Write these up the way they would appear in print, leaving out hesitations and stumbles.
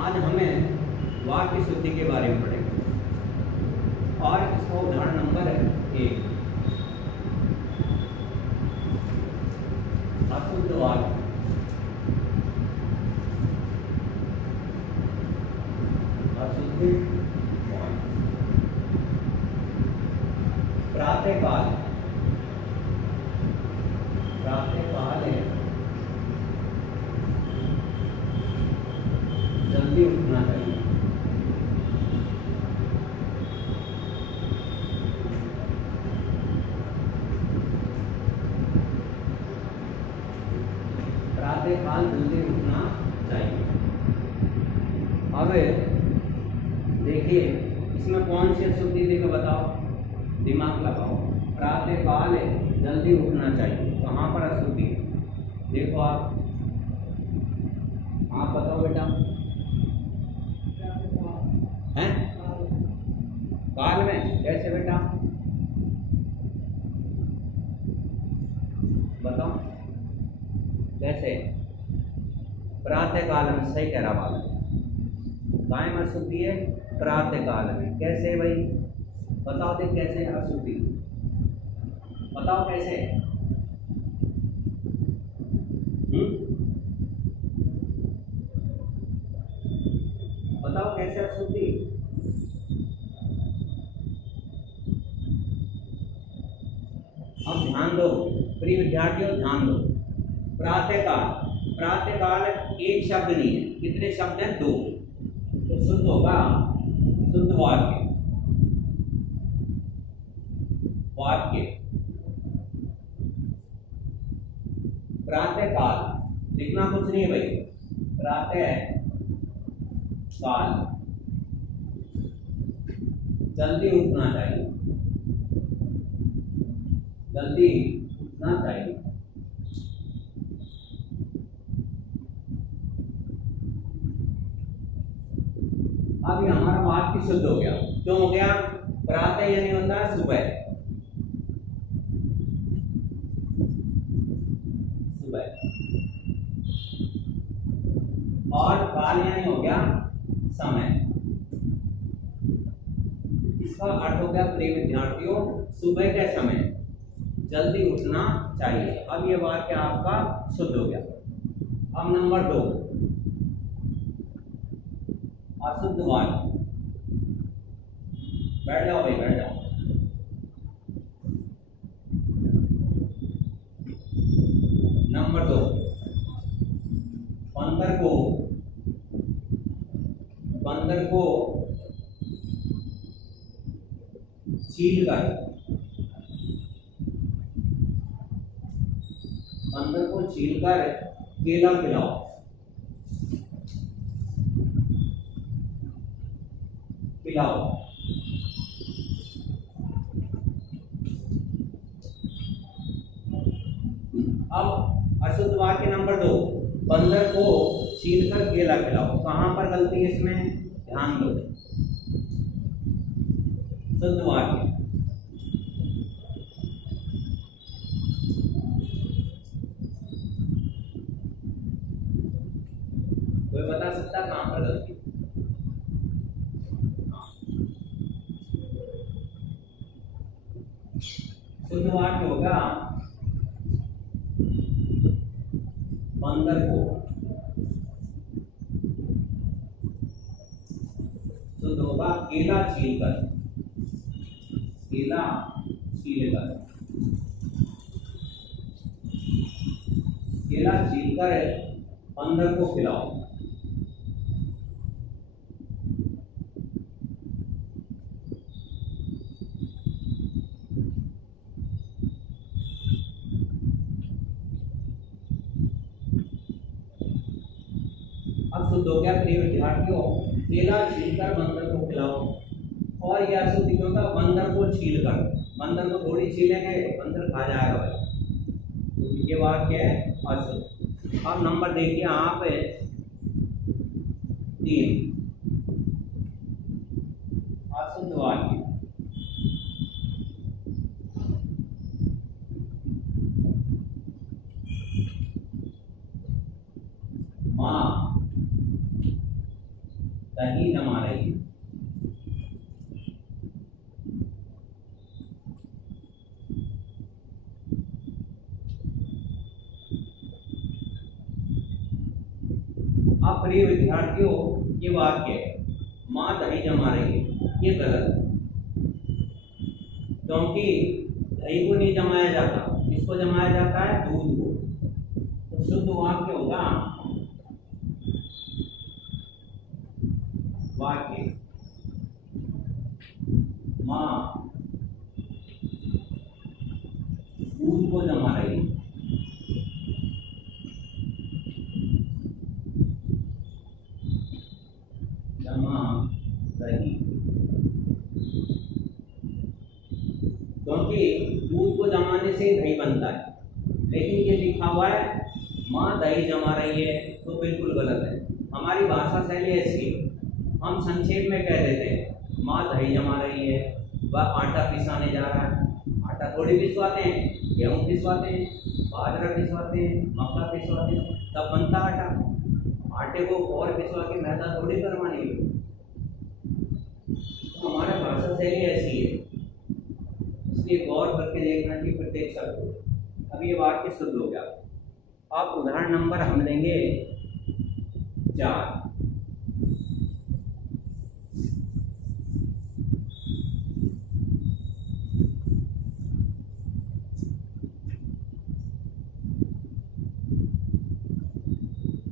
आज हमें वाक्य शुद्धि के बारे में पढ़ेंगे और इसका उदाहरण नंबर है 1, अशुद्ध वाक्य। अशुद्ध प्रातःकाल। प्रातःकाल है जल्दी उठना चाहिए। प्रातःकाल जल्दी उठना चाहिए। अब देखिए इसमें कौन सी अशुद्धि देखो बताओ, दिमाग लगाओ। प्रातःकाल जल्दी उठना चाहिए, कहाँ पर अशुद्धि? देखो आप बताओ बेटा। हैं काल में कैसे बेटा बताओ कैसे? प्रातःकाल में, सही कह रहा बालक। काय में अशुद्धि है? प्रातःकाल में। कैसे भाई बताओ दे, कैसे अशुद्धि बताओ कैसे? बताओ कैसे अशुद्धि? अब ध्यान दो प्रिय विद्यार्थियों, ध्यान दो। प्रातःकाल एक शब्द नहीं है, कितने शब्द हैं? 2। तो शुद्ध होगा शुद्ध वाक्य। प्रातःकाल लिखना कुछ नहीं है भाई। प्रातःकाल जल्दी उठना चाहिए। जल्दी उठना चाहिए। अब ये हमारा वाक्य शुद्ध हो गया। क्यों हो गया? प्रातः यानी होता है सुबह। और काल यानी हो गया समय। इसका अर्थ हो गया प्रिय विद्यार्थियों, सुबह के समय जल्दी उठना चाहिए। अब ये वाक्य आपका शुद्ध हो गया। अब नंबर 2, अशुद्ध वाक्य। बैठ जाओ भाई, बैठ जाओ। नंबर 2, बंदर को छील कर, केला खिलाओ। अब अशुद्ध वाक्य नंबर 2, बंदर को छीलकर केला खिलाओ। कहां पर गलती है इसमें? ध्यान दो। शुद्ध वाक्य। कोई बता सकता कहां पर गलती? शुद्ध वाक्य होगा बंदर को, शुद्ध होगा केला छीलकर। केला छीलकर बंदर को खिलाओ। अब शुद्ध हो गया प्रिय विद्यार्थियों, केला छीलकर बंदर को खिलाओ। और यह अशुद्ध क्यों था? बंदर को छीलकर। बंदर को थोड़ी छीलेंगे, बंदर खा जाएगा भाई। तो ये वाक्य है अशुद्ध। अब नंबर देखिए आप 3, अशुद्ध वाक्य। माँ दही जमा रही है। अब प्रिय विद्यार्थियों, ये वाक्य माँ दही जमा रही है, ये गलत है, क्योंकि दही को नहीं जमाया जाता, किसको जमाया जाता है? दूध को। तो शुद्ध वाक्य होगा वाक्य माँ दूध को जमा रही है। जमा रही, क्योंकि दूध को जमाने से दही बनता है, लेकिन ये लिखा हुआ है माँ दही जमा रही है, तो बिल्कुल गलत है। हमारी भाषा शैली ऐसी है, हम संक्षेप में कह देते हैं माँ दही जमा रही है, वह आटा पिसाने जा रहा है। आटा थोड़ी पिसवाते हैं, गेहूँ पिसवाते हैं, बाजरा पिसवाते हैं, मक्का पिसवाते हैं, तब बनता आटा। आटे को और पिसवा के मैदा थोड़ी करवानी है। तो हमारा भाषा शैली ऐसी है, इसलिए गौर करके देखना चाहिए प्रत्येक शब्द को। अब ये वाक्य शुद्ध हो गया। अब उदाहरण नंबर हम लेंगे 4।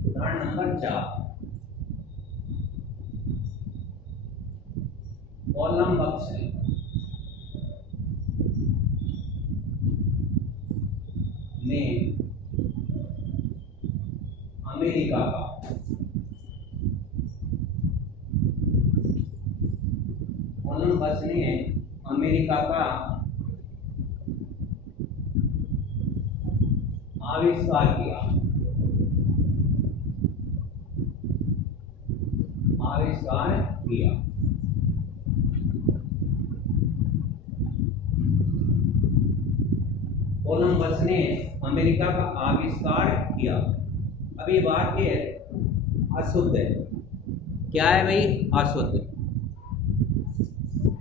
उदाहरण नंबर 4, कोलंबस ने अमेरिका का कोलंबस ने अमेरिका का आविष्कार किया। आविष्कार किया। कोलंबस ने अमेरिका का आविष्कार किया। अब ये वाक्य अशुद्ध है। क्या है भाई? अशुद्ध।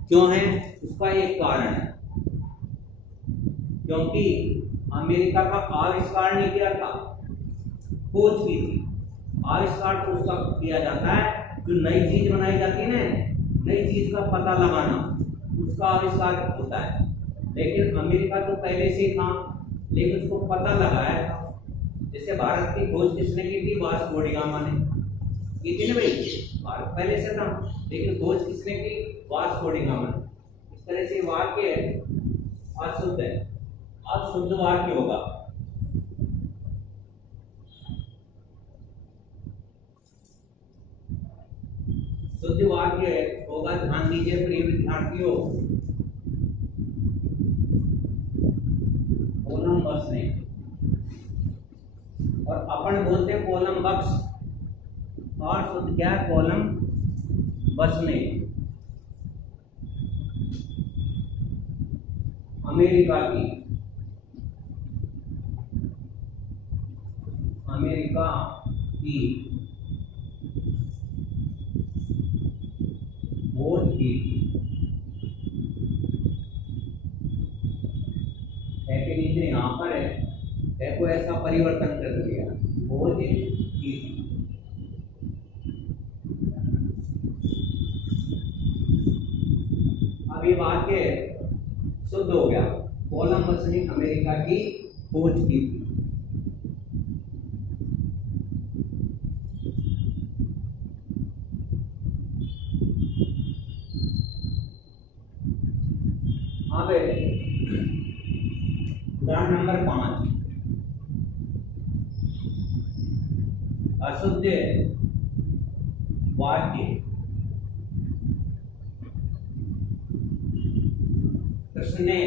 क्यों है? उसका एक कारण है, क्योंकि अमेरिका का आविष्कार नहीं किया था, खोज की थी। आविष्कार तो उसका किया जाता है जो नई चीज बनाई जाती है ना, नई चीज का पता लगाना, उसका आविष्कार होता है। लेकिन अमेरिका तो पहले से था, लेकिन उसको पता लगाया था। जैसे भारत की खोज किसने की थी? वास्को डी गामा ने की थी ना भाई। भारत पहले से था, लेकिन खोज किसने की? वास्को डी गामा ने। इस तरह से वाक्य अशुद्ध है। अब शुद्ध वाक्य होगा शुद्ध वाक्य होगा, ध्यान दीजिए प्रिय विद्यार्थियों, कोलंबस ने, और अपन बोलते हैं कोलंबस, और शुद्ध क्या है? कोलंबस ने अमेरिका की खोज की थी। है के नीचे यहाँ पर है को ऐसा परिवर्तन कर दिया, खोज की थी। अब ये वाक्य शुद्ध हो गया। कोलंबस ने अमेरिका की खोज की थी। अब उदाहरण नंबर 5, अशुद्ध वाक्य कृष्ण ने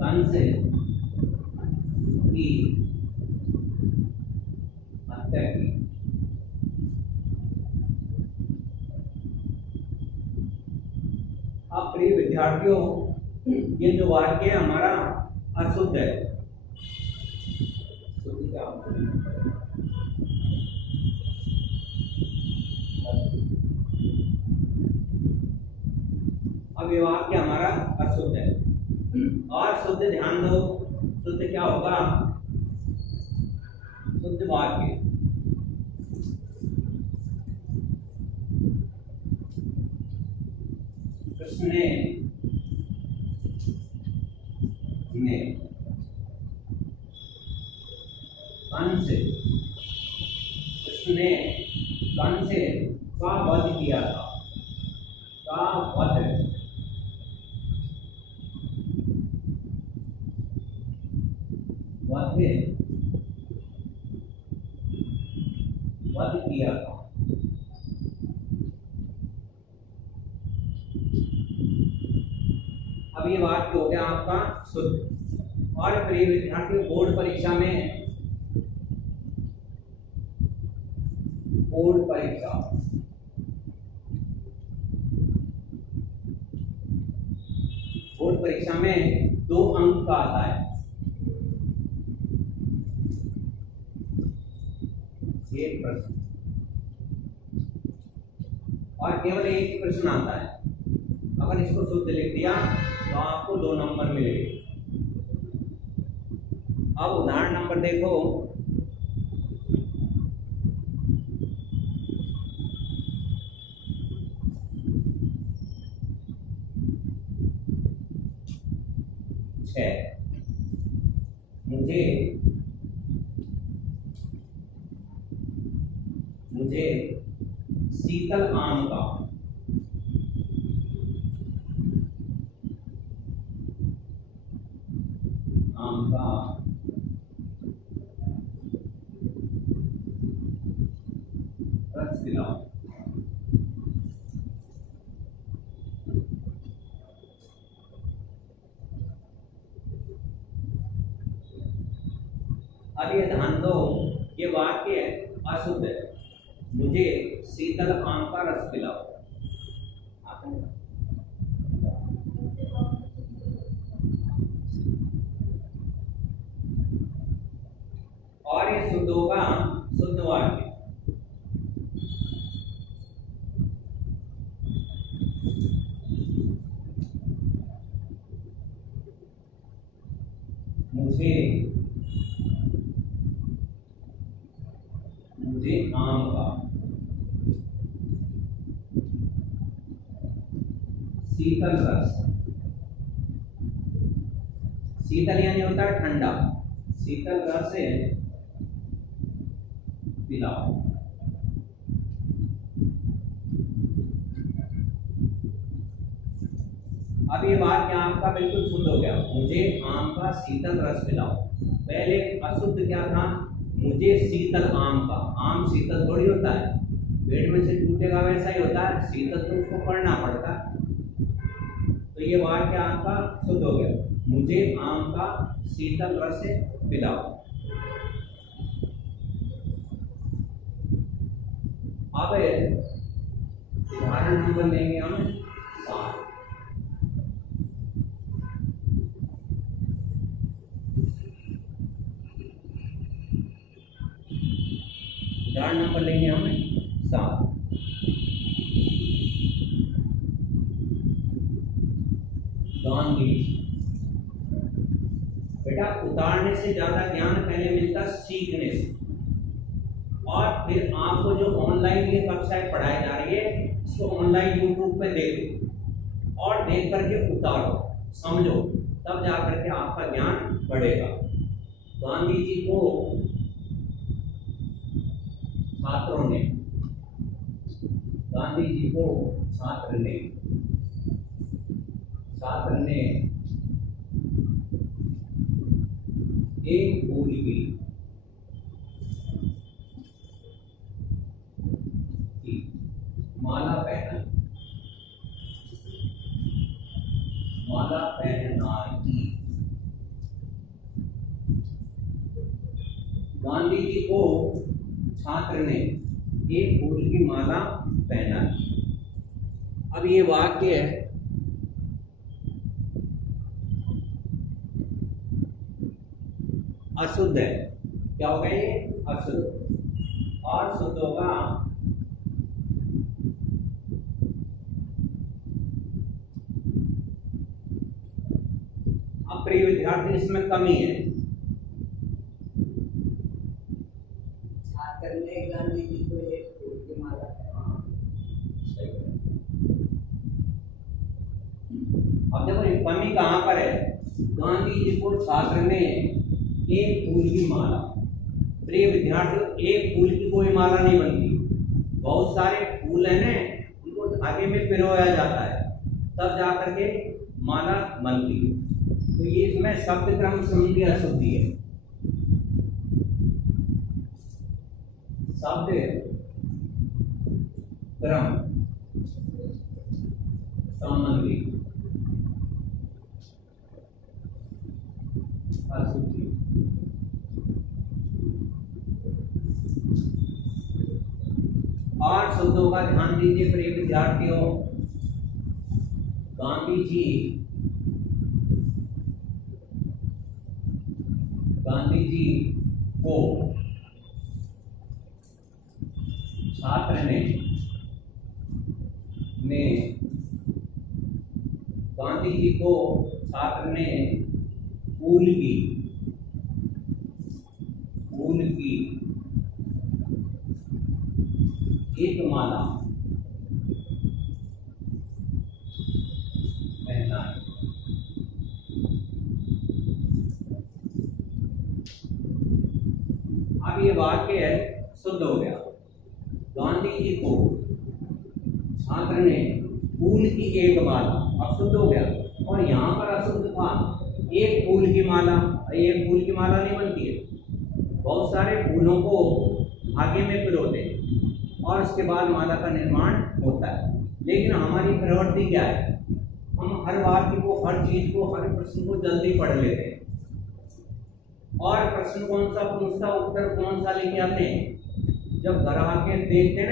कंस की हत्या की। अब प्रिय विद्यार्थियों, ये जो वाक्य है हमारा अशुद्ध है। शुद्ध क्या होता है? अब ये वाक्य हमारा अशुद्ध है। और शुद्ध ध्यान दो, शुद्ध क्या होगा? शुद्ध वाक्य कृष्ण ने कंस, कृष्ण ने कंस का वध किया था, का वध, वध किया था। अब ये वाक्य हो गया आपका शुद्ध। और प्रिय विद्यार्थियों, बोर्ड परीक्षा में, बोर्ड परीक्षा में 2 अंक का आता है। एक प्रश्न और केवल एक प्रश्न आता है। अगर इसको शुद्ध लिख दिया तो आपको 2 नंबर मिलेंगे। अब उदाहरण नंबर देखो, मुझे शीतल आम का रस पिलाओ। अब ये ध्यान दो, ये वाक्य अशुद्ध है। मुझे शीतल आम का रस पिलाओ। और ये शुद्ध होगा शुद्ध वाक्य। मुझे आम का शीतल रस, शीतल यानी होता है ठंडा, शीतल रस से पिलाओ। अब ये वाक्य आपका बिल्कुल शुद्ध हो गया। मुझे आम का शीतल रस पिलाओ। पहले अशुद्ध क्या था? मुझे शीतल आम का। आम शीतल थोड़ी होता है, पेड़ में से टूटेगा वैसा ही होता है, शीतल तो उसको पढ़ना पड़ता है। तो ये वाक्य आपका शुद्ध हो गया। मुझे आम का शीतल रस से पिलाओ। अब उदाहरण नंबर लेंगे हम 7। उदाहरण नंबर लेंगे हम 7। गांधी। बेटा, उतारने से ज्यादा ज्ञान पहले मिलता सीखने से। और फिर आपको जो ऑनलाइन ये कक्षाएं पढ़ाई जा रही है, इसको ऑनलाइन यूट्यूब पे देखो और देख करके उतारो, समझो, तब जा करके आपका ज्ञान बढ़ेगा। गांधी जी को छात्रों ने, गांधी जी को छात्र ने एक फूल की माला पहनाई। गांधी जी को छात्र ने एक फूल की माला पहनाई। अब ये वाक्य अशुद्ध है, क्या होगा ये अशुद्ध, और शुद्ध होगा अब प्रिय विद्यार्थी इसमें कमी है। करने गांधी जी को एक फूल की माला अब देखो ये कमी कहाँ पर है। गांधी जी को छात्र ने एक फूल की माला, प्रिय विद्यार्थी एक फूल की कोई माला नहीं बनती, बहुत सारे फूल है ना, उनको धागे में पिरोया जाता है तब जाकर के माला बनती है। तो ये इसमें शब्द क्रम संबंधी अशुद्धि है, शब्द क्रम संबंधी अशुद्धि। और शब्दों का ध्यान दीजिए प्रिय विद्यार्थियों, गांधी जी को छात्र ने गांधी जी को छात्र ने फूल की एक माला पहनाई। अब ये वाक्य है शुद्ध हो गया। गांधी जी को छात्र ने फूल की एक माला, अब शुद्ध हो गया। और यहाँ पर अशुद्ध था, एक फूल की माला, एक फूल की माला नहीं बनती है, बहुत सारे फूलों को धागे में पिरोते और उसके बाद माला का निर्माण होता है। लेकिन हमारी प्रवृत्ति क्या है, हम हर वाक्य को, हर चीज को, हर प्रश्न को जल्दी पढ़ लेते हैं और प्रश्न कौन सा पूछता, उत्तर कौन सा लेके आते हैं। जब घर आके देखते हैं